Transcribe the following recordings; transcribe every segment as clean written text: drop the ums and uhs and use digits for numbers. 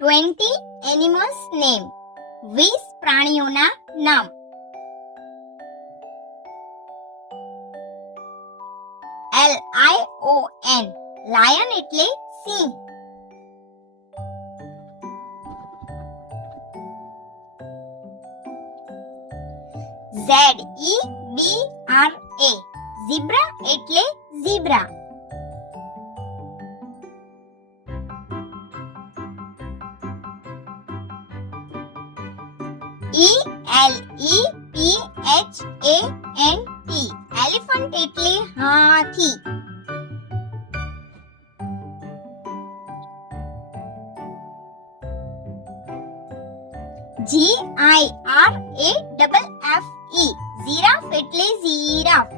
20 animals name. 20 પ્રાણીઓના નામ. Lion, lion એટલે સિંહ. Zebra, ઝીબ્રા એટલે ઝીબ્રા. Elephant, એલિફન્ટ એટલે હાથી. Giraffe, જીરાફ એટલે જીરાફ.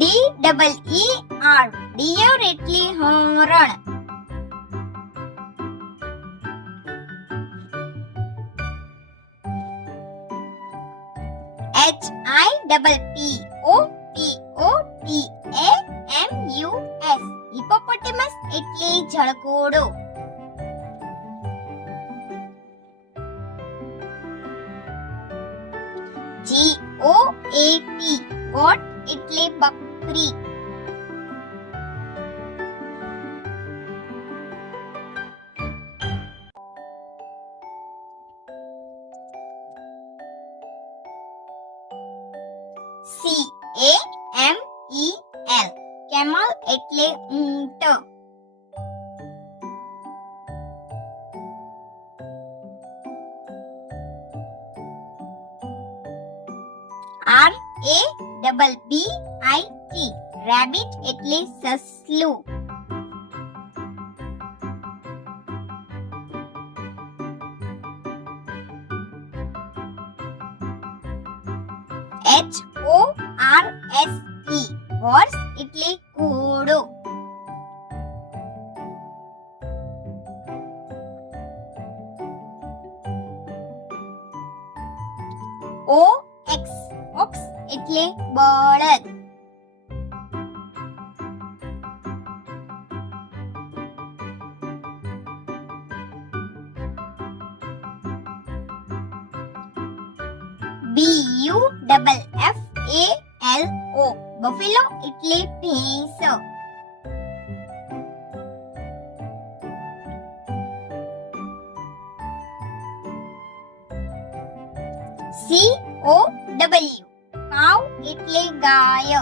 Deer, ડિયર એટલે હરણ. Hippopotamus, હિપોપોટેમસ એટલે જળઘોડો. goat, એટલે બકરી. camel, એટલે ઊંટ. rabbit, એટલે સસલું. horse, એટલે ઘોડો. ox, એટલે બળદ. buffalo, બફેલો એટલે ભેંસ. cow, cow એટલે ગાય.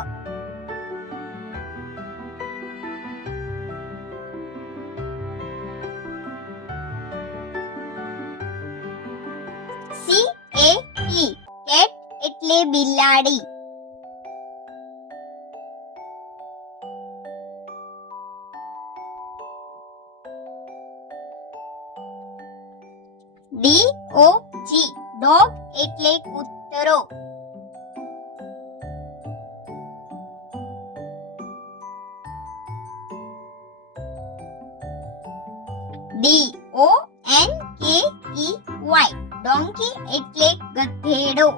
cat, એટલે બિલાડી. dog, એટલે કૂતરો. donkey, એટલે ગધેડો.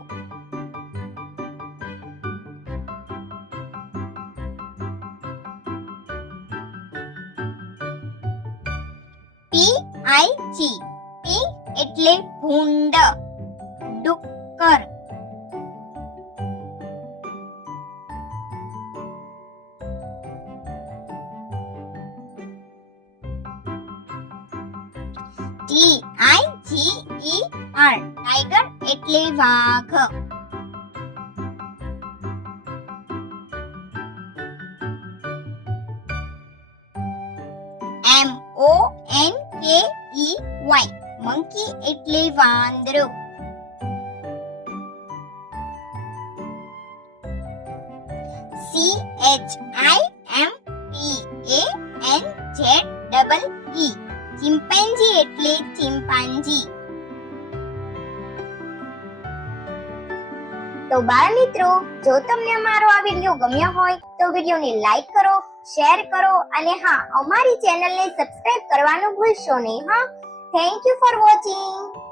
pig, એટલે ભૂંડ. ડુક્કર. tiger, એટલે વાઘ. monkey, એટલે વાંદરો. chimpanzee, એટલે ચિમ્પાન્જી. તો બાળ મિત્રો, જો તમને અમારો આ વિડિયો ગમ્યો હોય તો વિડિયોને લાઈક કરો, શેર કરો અને હા, અમારી ચેનલને સબસ્ક્રાઇબ કરવાનું ભૂલશો નહીં. Thank you for watching.